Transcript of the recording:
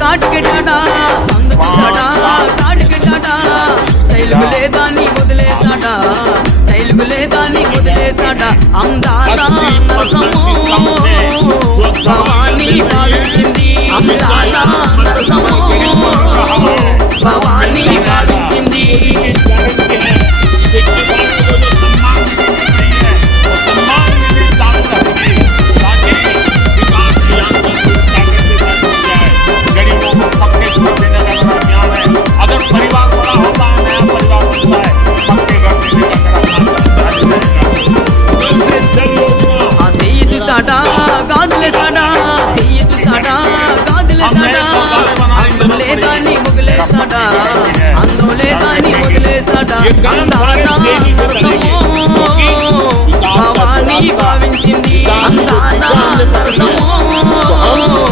काट के डाडा संग डाडा काट के डाडा स्टाइल मिले दानी बदले साडा स्टाइल मिले दानी बदले साडा अंदाला नरसमो भवानी बालुचिंदी अंदाला नरसमो भवानी बालुचिंदी साडा गादले साडा ये तू साडा गादले साडा अंदोले दानी मुगले साडा अंदोले दानी मुगले साडा